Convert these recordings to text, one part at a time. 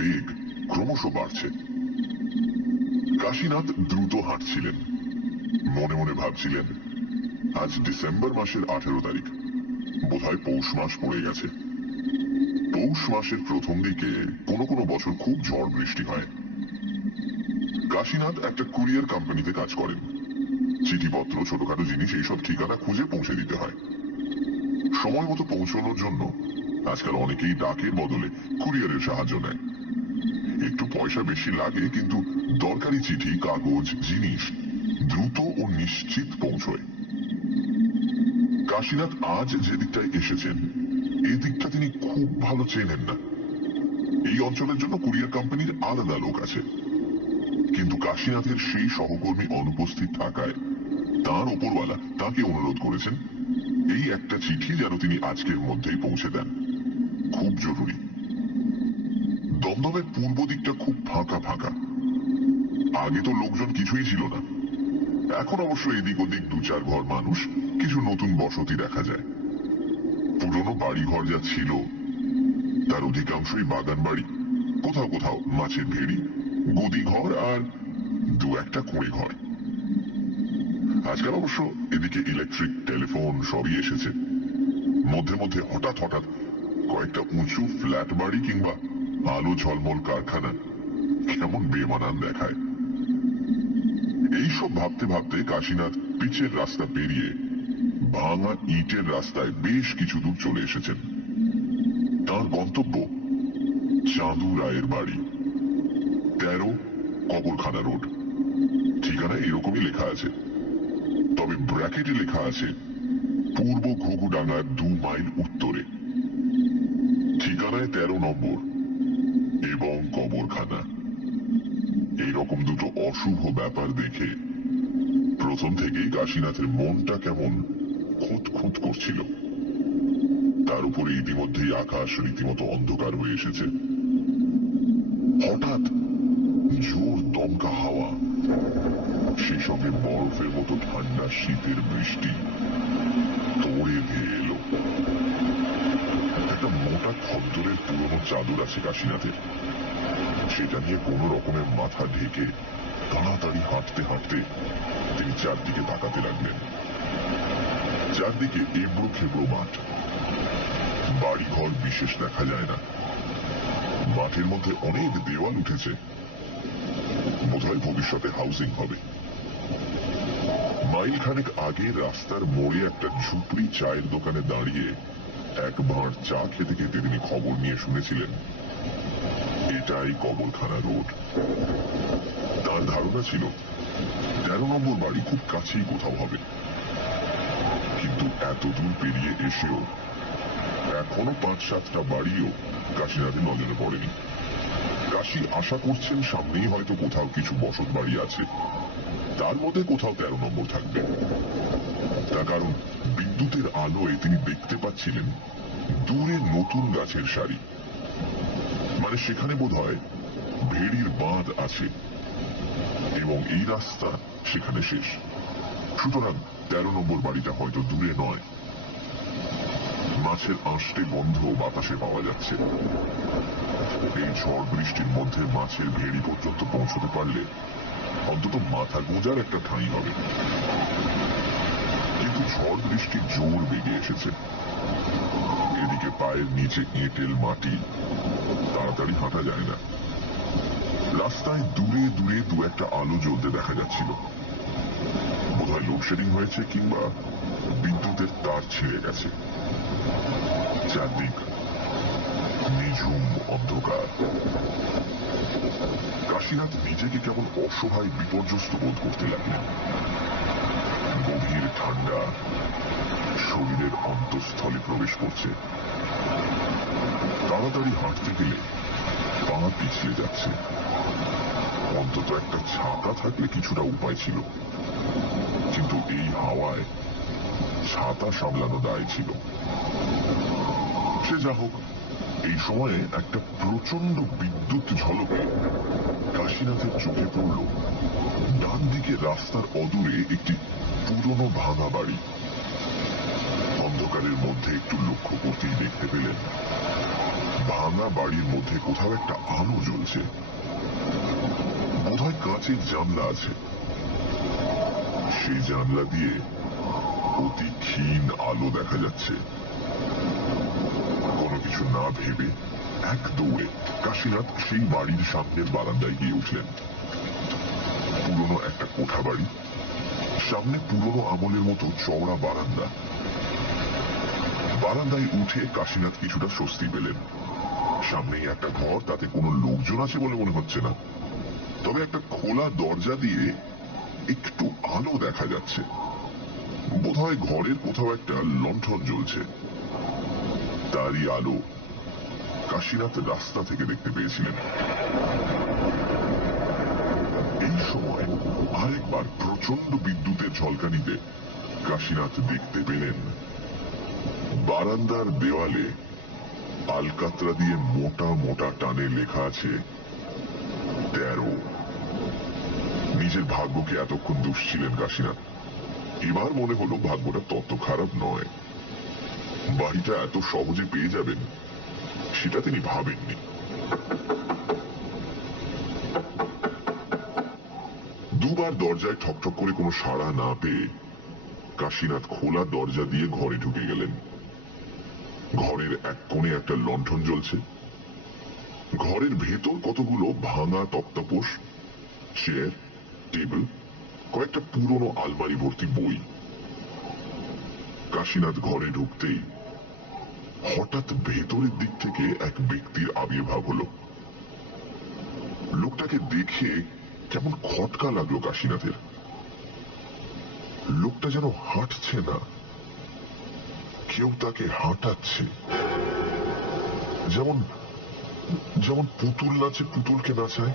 বেগ ক্রমশ বাড়ছে। কাশীনাথ দ্রুত হাঁটছিলেন, মনে মনে ভাবছিলেন, আজ ডিসেম্বর মাসের 18 তারিখ, বোধহয় পৌষ মাস পড়ে গেছে। পৌষ মাসের প্রথম দিকে কোনো কোনো বছর খুব ঝড় বৃষ্টি হয়। কাশীনাথ একটা কুরিয়ার কোম্পানিতে কাজ করেন। চিঠিপত্র, ছোটখাটো জিনিস এইসব ঠিকানা খুঁজে পৌঁছে দিতে হয়। সময় মতো পৌঁছানোর জন্য আজকাল অনেকেই ডাকের বদলে কুরিয়ারের সাহায্য নেয়। একটু পয়সা বেশি লাগে, কিন্তু দরকারি চিঠি, কাগজ, জিনিস দ্রুত ও নিশ্চিত পৌঁছয়। কাশীনাথ আজ যে দিকটায় এসেছেন, এই দিকটা তিনি খুব ভালো চেনেন না। এই অঞ্চলের জন্য কুরিয়ার কোম্পানির আলাদা লোক আছে, কিন্তু কাশীনাথের সেই সহকর্মী অনুপস্থিত থাকায় তার ওপরওয়ালা তাকে অনুরোধ করেছেন এই একটা চিঠি যেন তিনি আজকের মধ্যেই পৌঁছে দেন, খুব জরুরি। দমদমের পূর্ব দিকটা খুব ফাঁকা ফাঁকা। আগে তো লোকজন কিছুই ছিল না। এখন অবশ্য এদিক ওদিক 2-4 ঘর মানুষ, কিছু নতুন বসতি দেখা যায়। পুরনো বাড়িঘর যা ছিল তার অধিকাংশই বাগান বাড়ি, কোথাও কোথাও মাছের ভেড়ি, গদি ঘর আর 2-1টা কুঁড়ে ঘর। আজকাল অবশ্য এদিকে ইলেকট্রিক, টেলিফোন সবই এসেছে। মধ্যে মধ্যে হঠাৎ হঠাৎ কয়েকটা উঁচু ফ্ল্যাট বাড়ি কিংবা আলো ঝলমল কারখানা কেমন বেমানান দেখায়। এইসব ভাবতে ভাবতে কাশীনাথ পিচের রাস্তা পেরিয়ে ভাঙা ইটের রাস্তায় বেশ কিছু দূর চলে এসেছেন। তার গন্তব্য চাঁদু রায়ের বাড়ি, 13 কবরখানা রোড। ঠিকানা এরকমই লেখা আছে, তবে ব্র্যাকেটে লেখা আছে পূর্ব ঘুঘুডাঙ্গার 2 মাইল উত্তরে। ঠিকানায় 13 নম্বর এবং কবরখানা। এইরকম দুটো অশুভ ব্যাপার দেখে প্রথম থেকেই কাশীনাথের মনটা কেমন খুঁত খুঁত করছিল। তার উপরে ইতিমধ্যেই আকাশ রীতিমতো অন্ধকার হয়ে এসেছে। হঠাৎ জোর দমকা হাওয়া, সেই সঙ্গে বরফের মতো ঠান্ডা শীতের বৃষ্টি তোড়ে ধেয়ে এলো। একটা মোটা খদ্দরের পুরনো চাদর আছে কাশীনাথের, সেটা নিয়ে কোনো রকমের মাথা ঢেকে তাড়াতাড়ি হাঁটতে হাঁটতে তিনি চারদিকে তাকাতে লাগলেন। চারদিকে এবড়ো খেবড়ো মাঠ, বাড়িঘর বিশেষ দেখা যায় না। মাঠের মধ্যে অনেক দেওয়াল উঠেছে, বোধহয় ভবিষ্যতে হাউজিং হবে। মাইল খানেক আগে রাস্তার মোড়ে একটা ঝুপড়ি চায়ের দোকানে দাঁড়িয়ে এক ভাঁড় চা খেতে খেতে তিনি খবর নিয়ে শুনেছিলেন এটাই কবরখানা রোড। তার ধারণা ছিল 13 নম্বর বাড়ি খুব কাছেই কোথাও হবে, কিন্তু এত দূর পেরিয়ে এসেও এখনো 5-7টা বাড়িও কাশীনাথের নজরে পড়েনি। কাশী আশা করছেন সামনেই হয়তো কোথাও কিছু বসত বাড়ি আছে, তার মধ্যে কোথাও 13 নম্বর থাকবে। তার কারণ বিদ্যুতের আলোয় তিনি দেখতে পাচ্ছিলেন দূরে নতুন গাছের সারি, মানে সেখানে বোধহয় ভেড়ির বাঁধ আছে এবং এই রাস্তা সেখানে শেষ। সুতরাং 13 নম্বর বাড়িটা হয়তো দূরে নয়। মাছের আঁশটে গন্ধ বাতাসে পাওয়া যাচ্ছে। এই ঝড় বৃষ্টির মধ্যে মাছের ভেড়ি পর্যন্ত পৌঁছতে পারলে অন্তত মাথা গোঁজার একটা ঠাঁই হবে। কিন্তু ঝড় বৃষ্টির জোর বেগে এসেছে। এদিকে পায়ের নিচে এঁটেল মাটি, তাড়াতাড়ি হাঁটা যায় না। রাস্তায় দূরে দূরে 2-1টা আলো জ্বলতে দেখা যাচ্ছিল। বোধহয় লোডশেডিং হয়েছে কিংবা বিদ্যুতের তার ছিঁড়ে গেছে। চারদিক নিঝুম অন্ধকার। কাশীনাথ নিজেকে কেমন অসহায় বিপর্যস্ত বোধ করতে লাগলেন। গভীর ঠান্ডা শরীরের অন্তঃস্থলে প্রবেশ করছে। তাড়াতাড়ি হাঁটতে গেলে পা পিছলে যাচ্ছে। অন্তত একটা ছাতা থাকলে কিছুটা উপায় ছিল, কিন্তু এই হাওয়ায় ছাতা সামলানো দায় ছিল। সে যা হোক, এই সময়ে একটা প্রচন্ড বিদ্যুৎ ঝলকে কাশীনাথের চোখে পড়ল ডান দিকে রাস্তার অদূরে একটি পুরনো ভাঙা বাড়ি। অন্ধকারের মধ্যে একটু লক্ষ্য করতেই দেখতে পেলেন ভাঙা বাড়ির মধ্যে কোথাও একটা আলো জ্বলছে। বোধহয় কাঁচের জানলা আছে। সেই জানলা দিয়ে অতি ক্ষীণ আলো দেখা যাচ্ছে। কোনো কিছু না ভেবে এক দৌড়ে কাশীনাথ সেই বাড়ির সামনের বারান্দায় গিয়ে উঠলেন। পুরনো একটা কোঠা বাড়ি, সামনে পুরনো আমলের মতো চওড়া বারান্দা। বারান্দায় উঠে কাশীনাথ কিছুটা স্বস্তি পেলেন। সামনেই একটা ঘর, তাতে কোনো লোকজন আছে বলে মনে হচ্ছে না, তবে একটা খোলা দরজা দিয়ে একটু আলো দেখা যাচ্ছে। বোধহয় ঘরের কোথাও একটা লণ্ঠন জ্বলছে। তারই আলো কাশীনাথ রাস্তা থেকে দেখতে পেয়েছিলেন। এই সময় আরেকবার প্রচন্ড বিদ্যুতের ঝলকানিতে কাশীনাথ দেখতে পেলেন বারান্দার দেওয়ালে আলকাতরা দিয়ে মোটা মোটা টানে লেখা আছে 13। নিজের ভাগ্যকে এতক্ষণ দুষছিলেন কাশীনাথ। এবার মনে হলো ভাগ্যটা তত খারাপ নয়। বাড়িটা এত সহজে পেয়ে যাবেন সেটা তিনি ভাবেননি। দুবার দরজায় ঠকঠক করে কোনো সাড়া না পেয়ে কাশীনাথ খোলা দরজা দিয়ে ঘরে ঢুকে গেলেন। ঘরের এক কোণে একটা লণ্ঠন জ্বলছে। ঘরের ভেতর কতগুলো ভাঙা তক্তাপোষ, চেয়ার, টেবিল, কয়েকটা পুরনো আলমারি ভর্তি বই। কাশীনাথ ঘরে ঢুকতেই হঠাৎ ভেতরের দিক থেকে এক ব্যক্তির আবির্ভাব হলো। লোকটাকে দেখে কেমন খটকা লাগলো কাশীনাথের। লোকটা যেন হাঁটছে না, কেউ তাকে হাঁটাচ্ছে। যেমন যেমন পুতুল নাচে পুতুলকে নাচায়।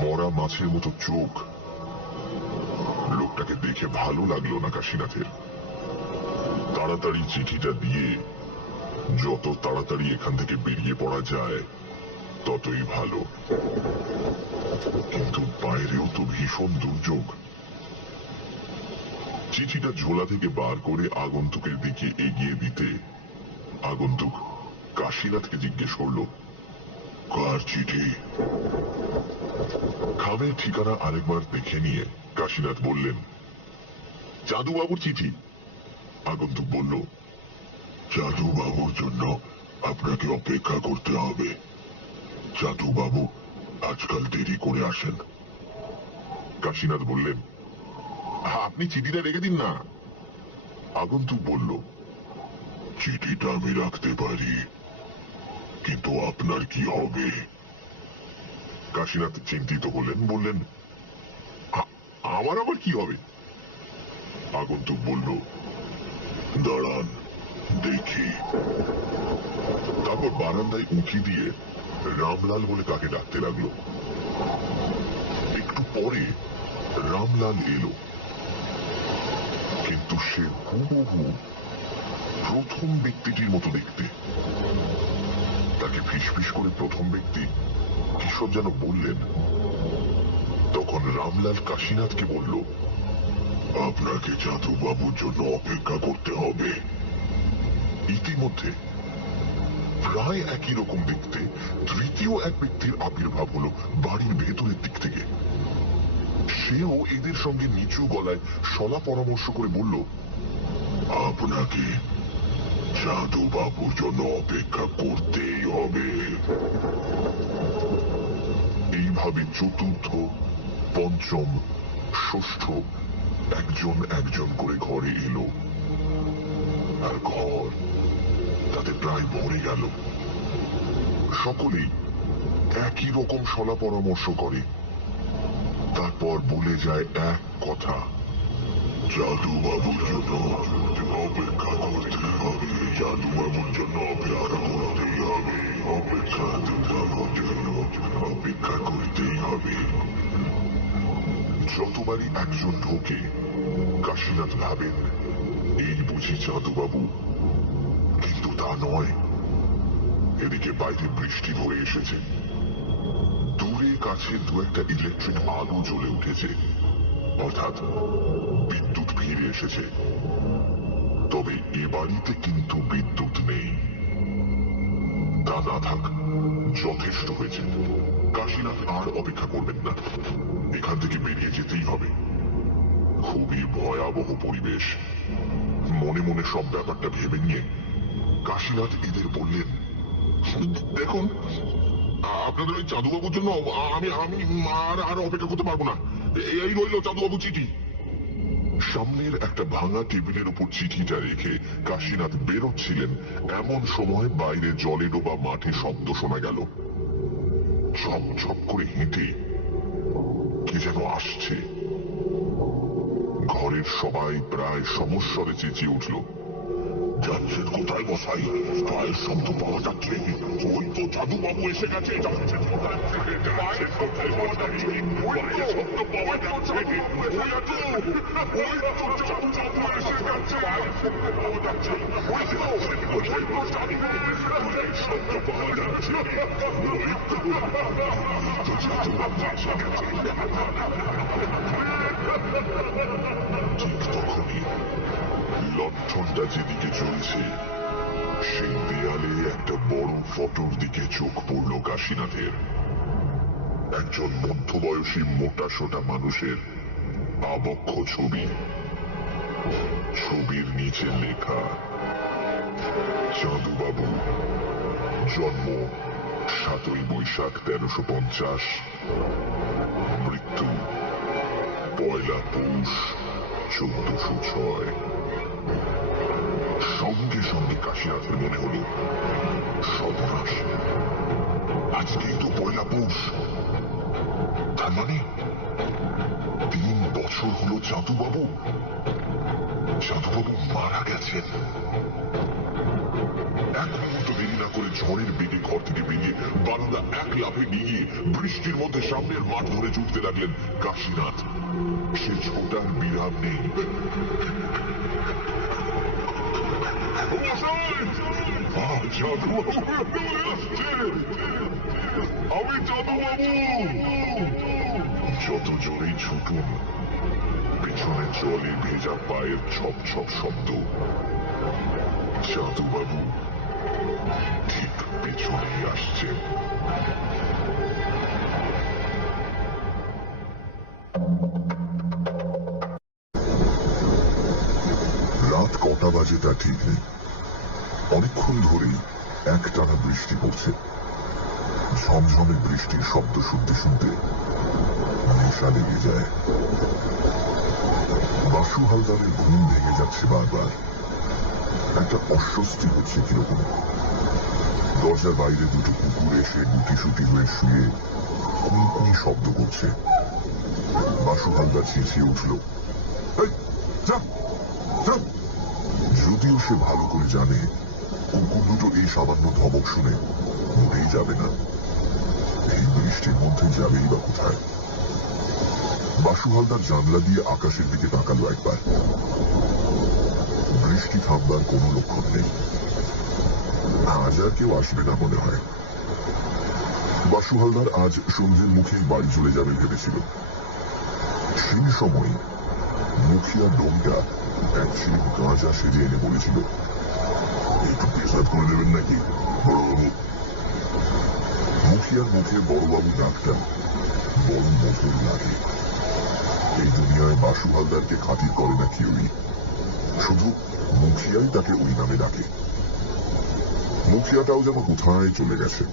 মরা মাছের মতো চোখ। লোকটাকে দেখে ভালো লাগলো না কাশীনাথের। তাড়াতাড়ি চিঠিটা দিয়ে যত তাড়াতাড়ি এখান থেকে বেরিয়ে পড়া যায় ততই ভালো। কিন্তু বাইরেও তো ভীষণ দুর্যোগ। চিঠিটা ঝোলা থেকে বার করে আগন্তুকের দিকে এগিয়ে দিতে আগন্তুক কাশীনাথকে জিজ্ঞেস করল, কার চিঠি? খামের ঠিকানা আরেকবার দেখে নিয়ে কাশীনাথ বললেন, চাঁদুবাবুর চিঠি। আগন্তুক বলল, চাঁদুবাবুর জন্য আপনাকে অপেক্ষা করতে হবে। চাঁদুবাবু আজকাল দেরি করে আসেন। কাশীনাথ বললেন, আপনি চিঠিটা রেখে দিন না। আগন্তুক বলল, চিঠিটা আমি রাখতে পারি, কিন্তু আপনার কি হবে? কাশীনাথ চিন্তিত হলেন, বললেন, আমার আবার কি হবে? আগন্তুক বলল, দাঁড়ান দেখি। তারপর বারান্দায় উঁকি দিয়ে রামলাল বলে কাকে ডাকতে লাগলো। একটু পরে রামলাল এলো, কিন্তু সে হুবহু প্রথম ব্যক্তিটির মতো দেখতে। তাকে ফিসফিস করে প্রথম ব্যক্তি কিশোর যেন বললেন। তখন রামলাল কাশীনাথকে বলল, আপনাকে চাঁদুবাবুর জন্য অপেক্ষা করতে হবে। ইতিমধ্যে প্রায় একই রকম দেখতে তৃতীয় এক ব্যক্তির আবির্ভাব হলো বাড়ির ভেতরের দিক থেকে। সেও এদের সঙ্গে নিচু গলায় সলা পরামর্শ করে বলল, আপনাকে চাঁদুবাবুর জন্য অপেক্ষা করতেই হবে। এইভাবে চতুর্থ, পঞ্চম, ষষ্ঠ একজন একজন করে ঘরে এলো, আর ঘর তাতে প্রায় ভরে গেল। সকলেই একই রকম সলা পরামর্শ করে, তারপর বলে যায় এক কথা, চাঁদুবাবুর জন্য অপেক্ষা করতে হবে। চাঁদুবাবুর জন্য অপেক্ষা করতেই হবে। অপেক্ষা চাঁদুবাবুর জন্য অপেক্ষা করতেই হবে। যতবারই একজন ঢোকে কাশীনাথ ভাবেন, এই বুঝি চাঁদুবাবু, কিন্তু তা নয়। এদিকে বাইরে বৃষ্টি ধরে এসেছে। দূরে কাছে দু একটা ইলেকট্রিক আলো জ্বলে উঠেছে, অর্থাৎ বিদ্যুৎ ফিরে এসেছে। তবে এ বাড়িতে কিন্তু বিদ্যুৎ নেই। যা না থাক, যথেষ্ট হয়েছে। কাশীনাথ আর অপেক্ষা করবেন না, এখান থেকে বেরিয়ে যেতেই হবে। খুবই ভয়াবহ পরিবেশ। মনে মনে সব ব্যাপারটা ভেবে নিয়ে কাশীনাথ এদের বললেন, দেখুন, আপনাদের ওই চাঁদুবাবুর জন্য আমি আমি আর অপেক্ষা করতে পারবো না। এই রইল চাঁদুবাবু চিঠি। সামনের একটা ভাঙা টেবিলের উপর চিঠিটা রেখে কাশীনাথ বেরোচ্ছিলেন, এমন সময় বাইরে জলে ডোবা মাঠে শব্দ শোনা গেল। ছপ ছপ করে হেঁটে কে যেন আসছে। ঘরের সবাই প্রায় সমস্বরে চেঁচিয়ে উঠল, যাচ্ছেন কোথায় মশাই? পায়ের শব্দ পাওয়া যাচ্ছে। ওই তো চাঁদুবাবু এসে গেছে। যাচ্ছেন কোথায়? পায়ের শব্দ পাওয়া যাচ্ছে। ওই তো শব্দ পাওয়া যাচ্ছে। ওই তো চাঁদুবাবু এসে গেছে। পায়ের শব্দ পাওয়া যাচ্ছে। ওই তো চাঁদুবাবু শব্দ পাওয়া যাচ্ছে। ওই তো চাঁদুবাবু এসে গেছে। ঠিক তখনই লণ্ঠনটা যেদিকে চলছে সেই দেয়ালে একটা বড় ফটোর দিকে চোখ পড়ল কাশীনাথের। একজন মধ্যবয়সী মোটা সোটা মানুষের আবক্ষ ছবি। ছবির নিচে লেখা, চাঁদুবাবু, জন্ম 7ই বৈশাখ 1350, মৃত্যু 1 পৌষ 1406। সঙ্গে সঙ্গে কাশীনাথের মনে হল, সর্বনাশ, আজকেই তো 1 পৌষ। তার মানে 3 বছর হলো চাঁদুবাবু মারা গেছেন। এক মুহূর্ত দেরি না করে ঝড়ের বেগে ঘর থেকে বেরিয়ে বারান্দা এক লাফে নিয়ে বৃষ্টির মধ্যে সামনের মাঠ ধরে ছুটতে লাগলেন কাশীনাথ। সে ছোটার বিরাম নেই। আমি চাঁদুবাবু। যত জোরেই ছুটুন, পেছনে জলে ভেজা পায়ের ছপ ছপ শব্দ। চাঁদুবাবু ঠিক পেছনেই আসছেন। রাত কটা বাজে তা ঠিক নেই। অনেকক্ষণ ধরেই একটানা বৃষ্টি পড়ছে। ঝমঝমে বৃষ্টির শব্দ শুনতে শুনতে নেশা লেগে যায়। বাসু হালদারের ঘুম ভেঙে যাচ্ছে বারবার। একটা অস্বস্তি হচ্ছে কিরকম। দরজার বাইরে দুটো কুকুর এসে গুটিসুটি হয়ে শুয়ে কুঁকুই শব্দ করছে। বাসু হালদার চেঁচিয়ে উঠল, যদিও সে ভালো করে জানে কুকুর দুটো এই সামান্য ধমক শুনে উঠেই যাবে না। এই বৃষ্টির মধ্যে যাবেই বা কোথায়। বাসু হালদার জানলা দিয়ে আকাশের দিকে তাকালো একবার। বৃষ্টি থামবার কোনো লক্ষণ নেই। আজ আর কেউ আসবে না মনে হয়। বাসু হালদার আজ সন্ধ্যের মুখে বাড়ি চলে যাবে ভেবেছিল। সেই সময় মুখিয়া ডোমটা এক ছিপ গাঁজা সেজে এনে বলেছিল, একটু পেশাব করে দেবেন নাকি বড়বাবু? মুখিয়ার মুখে বড়বাবু ডাকটা বড় মধুর লাগে। এই দুনিয়ায় বাসু হালদারকে খাতির করে না কেউই, শুধু মুখিয়াই তাকে ওই নামে ডাকে। মুখিয়াটাও যেন কোথায় চলে গেছে।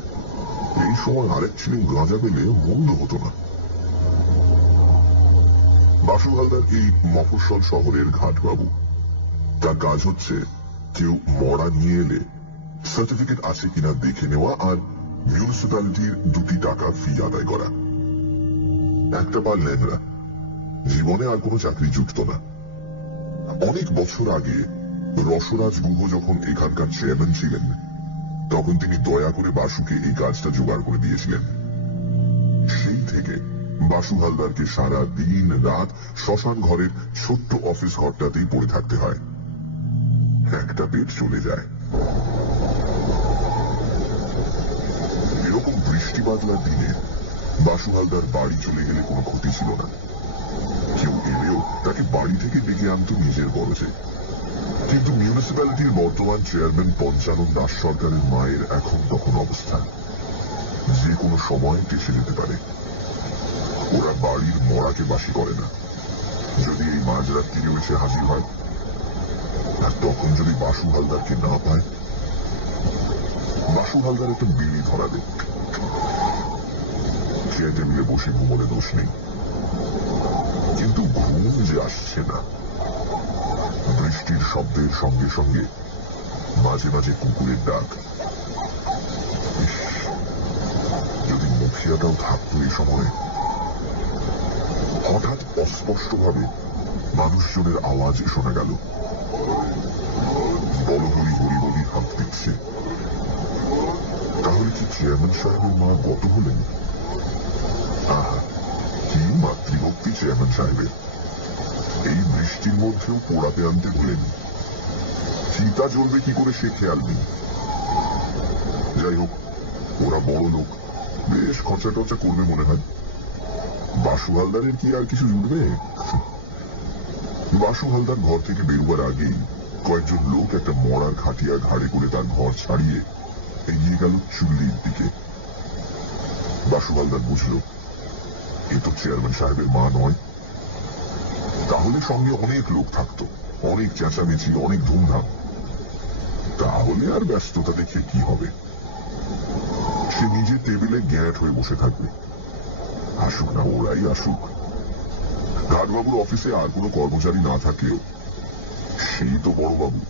এই সময় আরেক ছিলেন গাঁজা পেলে মন্দ হতো না। বাসু হালদার এই মফস্বল শহরের ঘাটবাবু। তার কাজ হচ্ছে কেউ মরা নিয়ে এলে সার্টিফিকেট আছে কিনা দেখে নেওয়া আর মিউনিসিপ্যালিটির 2 টাকা ফি আদায় করা। একটা পা ল্যাংড়া, জীবনে আর কোনো চাকরি জুটত না। অনেক বছর আগে রসরাজ গুহ যখন এখানকার চেয়ারম্যান ছিলেন, তখন তিনি দয়া করে বাসুকে এই কাজটা জোগাড় করে দিয়েছিলেন। সেই থেকে বাসু হালদারকে সারা দিন রাত শ্মশান ঘরের ছোট্ট অফিস ঘরটাতেই পড়ে থাকতে হয়। একটা পেট চলে যায়। এরকম বৃষ্টি বাদলার দিনে বাসু হালদার বাড়ি চলে গেলে কোনো ক্ষতি ছিল না। কেউ এলেও তাকে বাড়ি থেকে ডেকে আনত নিজের খরচে। কিন্তু মিউনিসিপ্যালিটির বর্তমান চেয়ারম্যান পঞ্চানন দাস সরকারের মায়ের এখন তখন অবস্থা, যে কোনো সময় টেসে যেতে পারে। ওরা বাড়ির মরাকে বাসি করে না। যদি এই মাঝরাত্রিরে এসে হাজির হয়, আর তখন যদি বাসু হালদারকে না পায়, বাসু হালদার একটা বিড়ি ধরাবে। চেয়ার টেবিলে বসে ঘুমোলে দোষ নেই, কিন্তু ঘুম যে আসছে না। বৃষ্টির শব্দের সঙ্গে সঙ্গে মাঝে মাঝে কুকুরের ডাক। ইস, যদি মুখিয়াটাও থাকতো এই সময়। হঠাৎ অস্পষ্টভাবে মানুষজনের আওয়াজ শোনা গেল। বলহরি হরি বলি হাত দিচ্ছে। তাহলে কি চেয়ারম্যান সাহেবের মা গত হলেন? আহা, কি মাতৃভক্তি চেয়ারম্যান সাহেবের! এই বৃষ্টির মধ্যেও পোড়াতে আনতে ভুলেন। চিতা জ্বলবে কি করে সে খেয়াল নেই। যাই হোক, ওরা বড় লোক, বেশ খরচা টরচা করবে মনে হয়। বাসু হালদারের কি আর কিছু জুটবে? বাসু হালদার ঘর থেকে বেরোবার আগেই কয়েকজন লোক একটা মরার খাটিয়া ঘাড়ে করে তার ঘর ছাড়িয়ে এগিয়ে গেল চুল্লির দিকে। বাসু হালদার বুঝল, এ তো চেয়ারম্যান সাহেবের মা নয়। তাহলে সঙ্গে অনেক লোক থাকতো, অনেক চেঁচামেচি, অনেক ধুমধাম। তাহলে আর ব্যস্ততা দেখে কি হবে? সে নিজে টেবিলে গ্যাঁট হয়ে বসে থাকবে। আসুক না, ওরাই আসুক। ঘাটবাবুর অফিসে আর কোনো কর্মচারী না থাকলেও সেই তো বড়বাবু।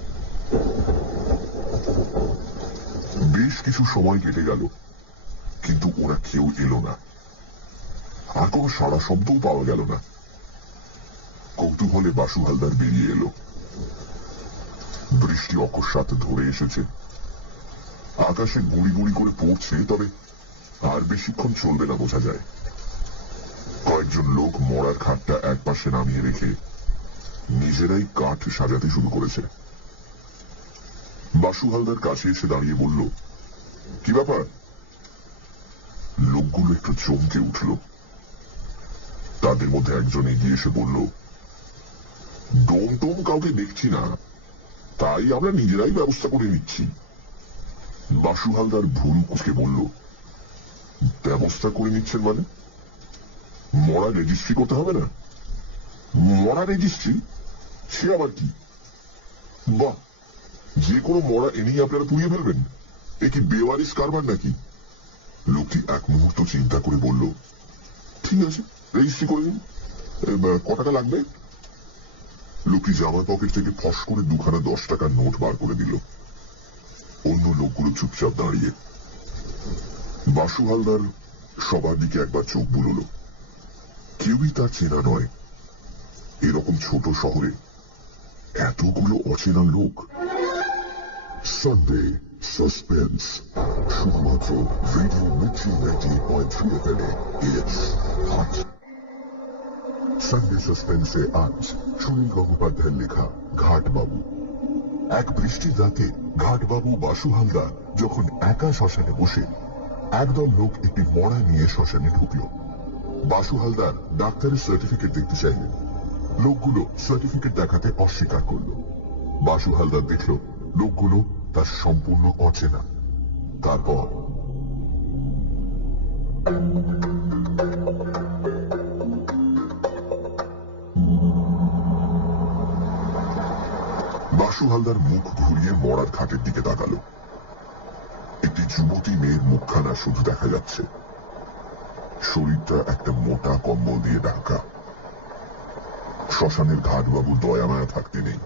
বেশ কিছু সময় কেটে গেল, কিন্তু ওরা কেউ এলো না। আর কোনো সাড়া শব্দও পাওয়া গেল না। কৌতূহলে বাসু হালদার বেরিয়ে এলো। বৃষ্টি অকস্মাৎ ধরে এসেছে। আকাশে গুঁড়ি গুঁড়ি করে পড়ছে, তবে আর বেশিক্ষণ চলবে না বোঝা যায়। কয়েকজন লোক মরার খাটটা এক পাশে নামিয়ে রেখে নিজেরাই কাঠ সাজাতে শুরু করেছে। বাসু হালদার কাছে এসে দাঁড়িয়ে বলল, কি ব্যাপার? লোকগুলো একটু চমকে উঠল। তাদের মধ্যে একজন এগিয়ে এসে বলল, ডোম টোম কাউকে দেখছি না, তাই আমরা নিজেরাই ব্যবস্থা করে নিচ্ছি। বাসু হালদার ভুরু কুঁচকে বলল, ব্যবস্থা করে নিচ্ছেন মানে? মরা রেজিস্ট্রি করতে হবে না? মরা রেজিস্ট্রি? সে আবার কি? বাহ, যে কোনো মরা এনেই আপনারা পুড়িয়ে ফেলবেন? এ কি বেওয়ারিশ কারবার নাকি? লোকটি এক মুহূর্ত চিন্তা করে বলল, ঠিক আছে, রেজিস্ট্রি করে দিন। ক টাকা লাগবে? লোকটি জামার পকেট থেকে ফস করে 2 টাকার নোট বার করে দিল। অন্য লোকগুলো চুপচাপ দাঁড়িয়ে। বাসু হালদার সবার দিকে একবার চোখ বুলল। কেউই তার চেনা নয়। এরকম ছোট শহরে এতগুলো অচেনা লোক। সানডে সাসপেন্স, শুধুমাত্র রেডিও মির্চি 90.3 FM-এ। সানডে সাসপেন্সে আজ সুনীল গঙ্গোপাধ্যায়ের লেখা ঘাটবাবু। এক বৃষ্টির রাতে ঘাটবাবু বাসু হালদার যখন একা শ্মশানে বসে, একদল লোক একটি মরা নিয়ে শ্মশানে ঢুকল। বাসু হালদার ডাক্তারের সার্টিফিকেট দেখতে চাইলেন। লোকগুলো সার্টিফিকেট দেখাতে অস্বীকার করল। বাসু হালদার দেখল লোকগুলো তার সম্পূর্ণ অচেনা। তারপর বাসু হালদার মুখ ঘুরিয়ে মরার খাটের দিকে তাকালো। একটি যুবতী মেয়ের মুখখানা শুধু দেখা যাচ্ছে। শরীরটা একটা মোটা কম্বল দিয়ে ঢাকা। শ্মশানের ঘাটবাবুর দয়া মায়া থাকতে নেই।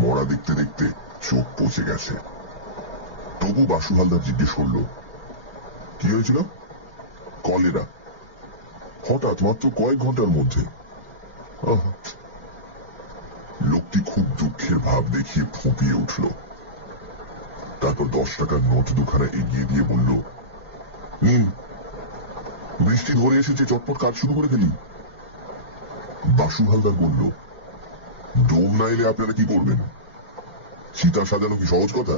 মরা দেখতে দেখতে চোখ পচে গেছে। তবু বাসু হালদার জিজ্ঞেস করল, কি হয়েছিল? কলেরা। হঠাৎ, মাত্র কয়েক ঘন্টার মধ্যে? লোকটি খুব দুঃখের ভাব দেখিয়ে ফুঁপিয়ে উঠল। তারপর 10 টাকার নোট 2খানা এগিয়ে দিয়ে বলল, নিন, বৃষ্টি ধরে এসেছে, চটপট কাজ শুরু করে ফেলি। বাসু হালদার বলল, ডোম না এলে আপনারা কি করবেন? চিতা সাজানো কি সহজ কথা?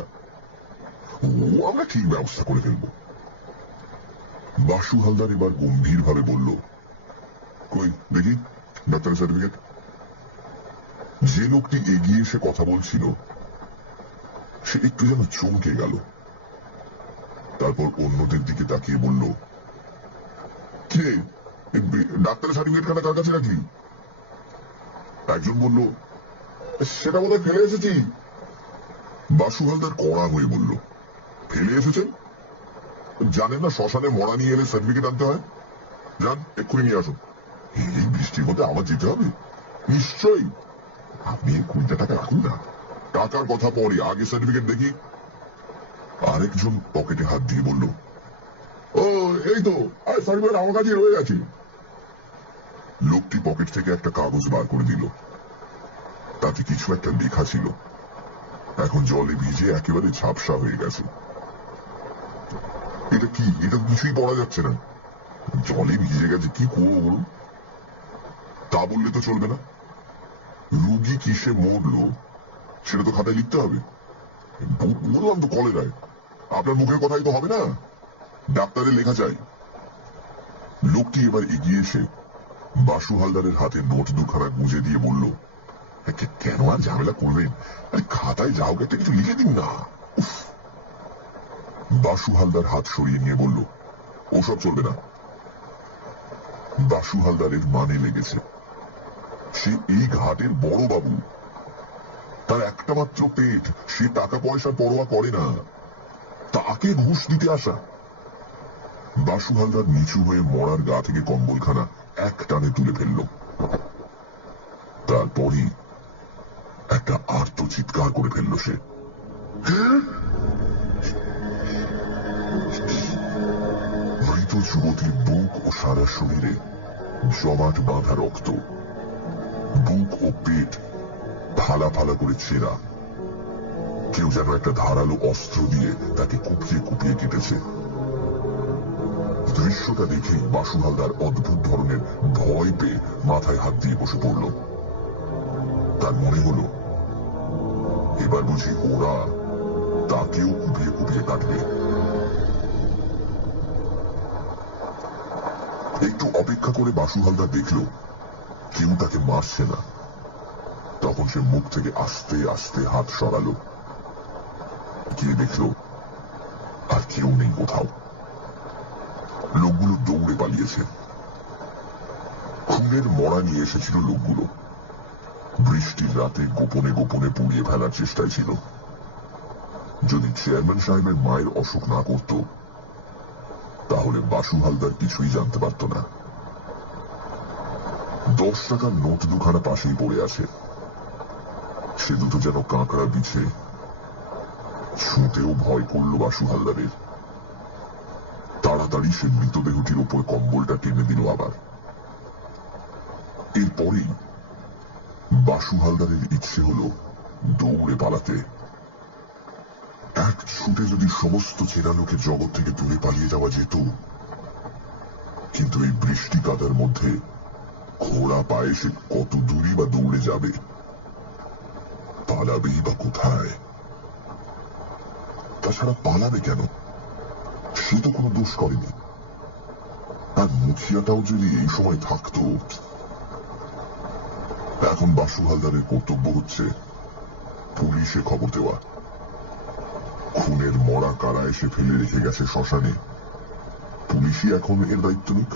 ও আমরা ঠিক ব্যবস্থা করে ফেলব। বাসু হালদার এবার গম্ভীর ভাবে বলল, কই দেখি ডাক্তারের সার্টিফিকেট। যে লোকটি এগিয়ে এসে কথা বলছিল সে একটু যেন চমকে গেল। তারপর অন্যদের দিকে তাকিয়ে বলল, কে ডাক্তারের সার্টিফিকেট খানা কার কাছে রাখলি? একজন বলল, সেটা বোধহয় ফেলে এসেছি। বাসু হালদার কড়া হয়ে বলল, ফেলে এসেছেন? জানেন না শ্মশানে মরা নিয়ে এলে সার্টিফিকেট আনতে হয়? যান এক্ষুনি নিয়ে আসুন। এই বৃষ্টির মধ্যে আবার যেতে হবে? নিশ্চয়ই। আপনি 20 টাকা রাখুন না। টাকার কথা পরে, আগে সার্টিফিকেট দেখি। আরেকজন পকেটে হাত দিয়ে বলল, ও এই তো, সার্টিফিকেট আমার কাছে রয়ে গেছে। লোকটি পকেট থেকে একটা কাগজ বার করে দিল। তাতে কিছু একটা লেখা ছিল, এখন জলে ভিজে একেবারে ঝাপসা হয়ে গেছে। এটা কি? এটা কিছুই পড়া যাচ্ছে না। জলে ভিজে গেছে, কি করবো বলুন? তা বললে তো চলবে না। রুগী কিসে মরলো সেটা তো খাতায় লিখতে হবে। বললাম তো কলেরায়। আপনার মুখের কথাই তো হবে না, ডাক্তারের লেখা চাই। লোকটি এবার এগিয়ে এসে বাসু হালদারের হাতে নোট দুখানা গুঁজে দিয়ে বলল, কেন আর ঝামেলা করবেন? আরে খাতায় যাও, একটা কিছু লিখে দিন না। বাসু হালদার হাত সরিয়ে নিয়ে বলল, ওসব চলবে না। বাসু হালদারের মানে লেগেছে। সে এই ঘাটের বড় বাবু, তার একটা মাত্র পেট, সে টাকা পয়সা পরোয়া করে না। তাকে ঘুষ দিতে আসা? বাসু হালদার নিচু হয়ে মরার গা থেকে কম্বলখানা এক টানে তুলে ফেলল। তারপরই একটা আর্ত চিৎকার করে ফেলল সে। মৃত যুবতীর বুক ও সারা শরীরে জমাট বাঁধা রক্ত, বুক ও পেট ফালা ফালা করে ছেঁড়া। কেউ যেন একটা ধারালো অস্ত্র দিয়ে তাকে কুপিয়ে কুপিয়ে কেটেছে। দৃশ্যটা দেখেই বাসু হালদার অদ্ভুত ধরনের ভয় পেয়ে মাথায় হাত দিয়ে বসে পড়ল। তার মনে হলো এবার বুঝি ওরা তাকেও কুপিয়ে কুপিয়ে কাটবে। একটু অপেক্ষা করে বাসু হালদার দেখল কেউ তাকে মারছে না। তখন সে মুখ থেকে আস্তে আস্তে হাত সরালো, গিয়ে দেখল আর কেউ নেই কোথাও। লোকগুলো দৌড়ে পালিয়েছে। খুনের মরা নিয়ে এসেছিল লোকগুলো। বৃষ্টির রাতে গোপনে গোপনে পুড়িয়ে ফেলার চেষ্টায় ছিল। যদি চেয়ারম্যান সাহেবের মায়ের অসুখ না করত তাহলে বাসু হালদার কিছুই জানতে পারত না। 10 টাকার নোট দুখানা পাশেই পড়ে আছে। সে দুটো যেন কাঁকড়া বিছে। ছুঁতেও ভয় করল বাসু হালদারের। তাড়াতাড়ি সে মৃতদেহটির উপর কম্বলটা টেনে দিল আবার। এরপরেই বাসু হালদারের ইচ্ছে হলো দৌড়ে পালাতে। এক ছুটে যদি সমস্ত চেনা লোকের জগৎ থেকে দূরে পালিয়ে যাওয়া যেত, কিন্তু এই বৃষ্টি কাদার মধ্যে ঘোড়া পায়ে সে কত দূরই বা দৌড়ে যাবে? পালাবেই বা কোথায়? তাছাড়া পালাবে কেন? সে তো কোনো দোষ করেনি। আর মুখিয়াটাও যদি এই সময় থাকতো। এখন বাসু হালদারের কর্তব্য হচ্ছে পুলিশে খবর দেওয়া। খুনের মরা কারা এসে ফেলে রেখে গেছে শ্মশানে, পুলিশই এখন এর দায়িত্ব নিক।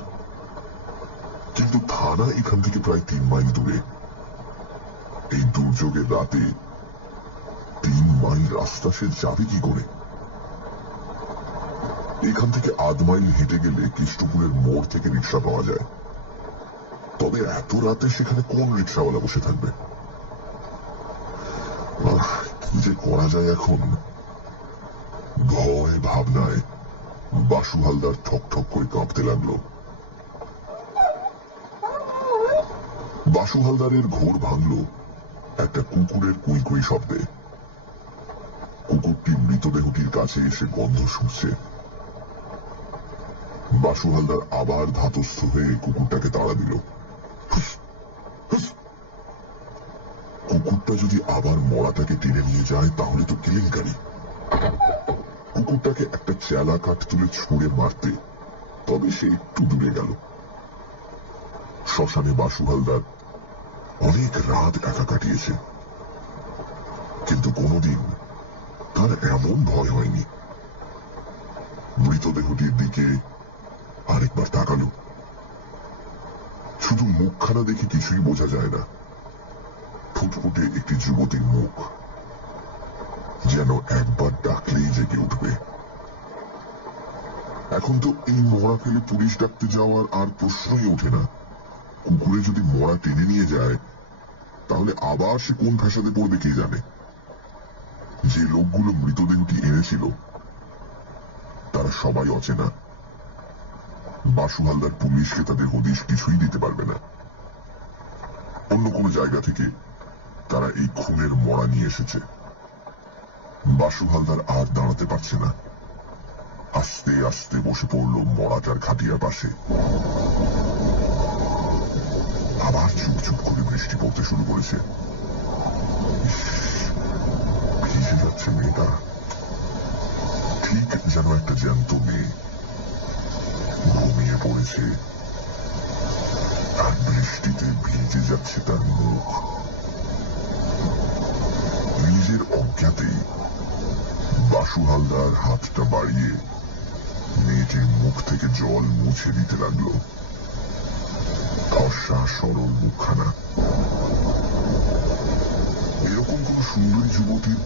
কিন্তু থানা এখান থেকে প্রায় 3 মাইল দূরে। এই দুর্যোগের রাতে 3 মাইল রাস্তা সে যাবে কি করে? এখান থেকে 1/2 মাইল হেঁটে গেলে কৃষ্ণপুরের মোড় থেকে রিক্সা পাওয়া যায়। তবে এত রাতে সেখানে কোন রিক্সাওয়ালা বসে থাকবে? কি যে করা যায় এখন? ভয় ভাবনায় বাসু হালদার ঠক ঠক করে কাঁপতে লাগলো। বাসু হালদারের ঘোর ভাঙল একটা কুকুরের কুই কুই শব্দে। কুকুরটি মৃতদেহটির কাছে এসে গন্ধ শুঁকছে। বাসু হালদার আবার ধাতস্থ হয়ে কুকুরটাকে তাড়া দিল। কুকুরটা যদি আবার মরাটাকে টেনে নিয়ে যায় তাহলে তো কেলেঙ্কারি। কুকুরটাকে একটা চেলা কাঠ তুলে ছুঁড়ে মারতে তবে সে একটু দূরে গেল। শ্মশানে বাসু হালদার অনেক রাত একা কাটিয়েছে। দেখেছে, কিন্তু কোনোদিন তার এমন ভয় হয়নি। মৃতদেহটির দিকে আরেকবার তাকালো। শুধু মুখখানা দেখে কিছুই বোঝা যায় না। ফুটফুটে একটি যুবতীর মুখ, যেন একবার ডাকলেই জেগে উঠবে। এখন তো এই মরা ফেলে পুলিশ ডাকতে যাওয়ার আর প্রশ্নই ওঠে না। কুকুরে যদি মরা টেনে নিয়ে যায়, তাহলে আবার সে কোন ফ্যাসাদে পড়বে কে জানে। যে লোকগুলো মৃতদেহটি এনেছিল তারা সবাই অচেনা। বাসু হালদার পুলিশকে তাদের হদিশ কিছুই দিতে পারবে না। অন্য কোনো জায়গা থেকে তারা এই খুনের মরা নিয়ে এসেছে। বাসু হালদার আর দাঁড়াতে পারছে না। আস্তে আস্তে বসে পড়ল মরাটার খাটিয়ার পাশে। আবার চুপ চুপ করে বৃষ্টি পড়তে শুরু করেছে। ভিজে যাচ্ছে মেয়েটা, ঠিক যেন একটা জ্যান্ত মেয়ে। ঘুমিয়ে পড়েছে, আর বৃষ্টিতে ভিজে যাচ্ছে তার মুখ। নিজের অজ্ঞাতেই বাসু হালদার হাতটা বাড়িয়ে মেয়েটির মুখ থেকে জল মুছে দিতে লাগলো। ফর্সা সরল মুখখানা। এরকম কোন সুন্দরী যুবতীর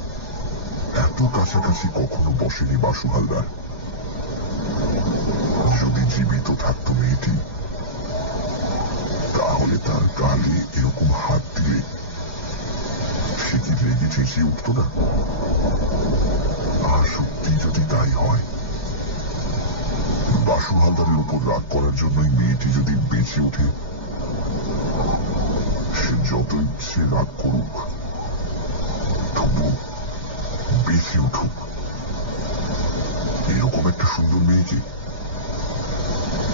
এত কাছাকাছি কখনো বসেনি বাসু হালদার। যদি জীবিত থাকতো মেয়েটি, তাহলে তার গালে এরকম হাত দিলে সে কি রেগে চেঁচিয়ে উঠত না? আর সত্যি যদি তাই হয়, বাসু হালদারের উপর রাগ করার জন্যই মেয়েটি যদি বেঁচে ওঠে, সে যত ইচ্ছে রাগ করুক, তবু বেঁচে উঠুক। এরকম একটা সুন্দর মেয়েকে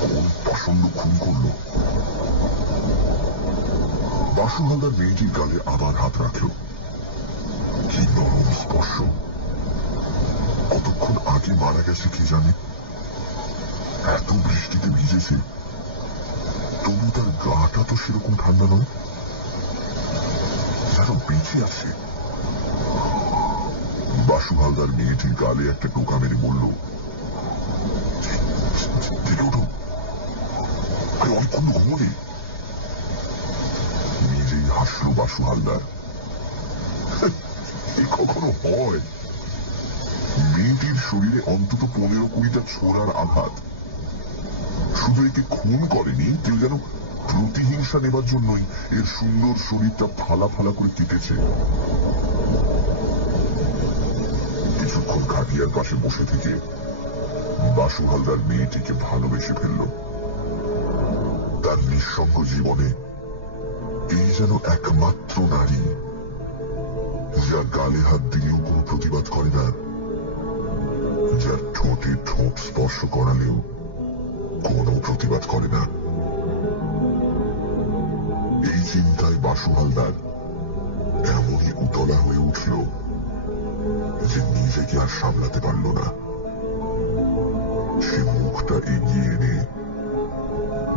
কোন পছন্দ খুন করল? বাসু হালদার মেয়েটির গালে আবার হাত রাখল। কি নরম স্পর্শ! কতক্ষণ আগে মারা গেছে কে জানে। এত বৃষ্টিতে ভিজেছে, তবু তার গাটা তো সেরকম ঠান্ডা নয়, যেন বেঁচে আছে। বাসু হালদার মেয়েটির গালে একটা টোকা মেরে বলল, জেগে ওঠো, আরে অনেকক্ষণ ঘুমোলে। নিজেই হাসল বাসু হালদার। কখনো হয়? মেয়েটির শরীরে অন্তত 15-20টা ছোড়ার আঘাত। শুধু একে খুন করেনি, কেউ যেন প্রতিহিংসা নেবার জন্যই এর সুন্দর শরীরটা ফালা ফালা করে কেটেছে। কিছুক্ষণ খাটিয়ার পাশে বসে থেকে বাসু হালদার মেয়েটিকে ভালোবেসে ফেলল। তার নিঃসঙ্গ জীবনে এই যেন একমাত্র নারী, যার গালে হাত দিলেও কোনো প্রতিবাদ করে না, যার ঠোঁটে ঠোঁট স্পর্শ করালেও কোনো প্রতিবাদ করে না। এই চিন্তায় বাসু হালদার এমনই উতলা হয়ে উঠল যে নিজেকে আর সামলাতে পারল না। সে মুখটা এগিয়ে এনে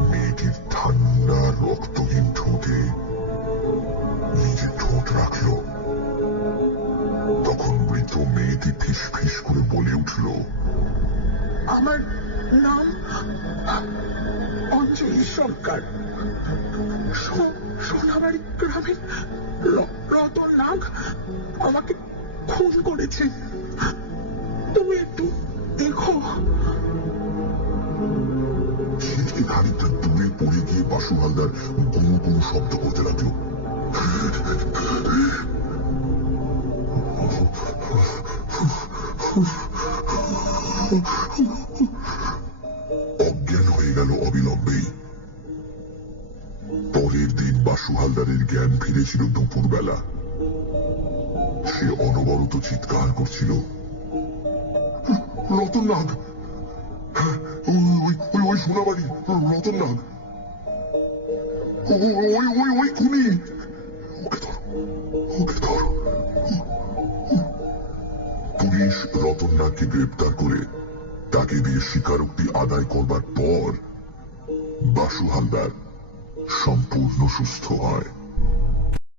মেয়েটির ঠান্ডা রক্তহীন ঠোঁটে নিজের ঠোঁট রাখল। তখন মৃত মেয়েটি ফিস ফিস করে বলে উঠল, আমার নাম অঞ্জলি সরকার। সোনাবাড়ি গ্রামের রতন নাগ আমাকে খুন করেছে। তুমি একটু দেখো। ছিটকে খানিকটা দূরে পড়ে গিয়ে বাসু হালদার কোনো কোনো শব্দ করতে লাগলো। অজ্ঞান হয়ে গেল অবিলম্বেই। পরের দিন বাসু হালদারের জ্ঞান ফিরেছিল দুপুরবেলা। সে অনবরত চিৎকার করছিল, রতন নাগ, ওই সোনাবাড়ি রতন নাগ, ওই খুনি, ওকে ধরো। পুলিশ রতন নাগকে গ্রেপ্তার করে তাকে দিয়ে স্বীকারোক্তি আদায় করবার পর বাসু হালদার সম্পূর্ণ সুস্থ হয়।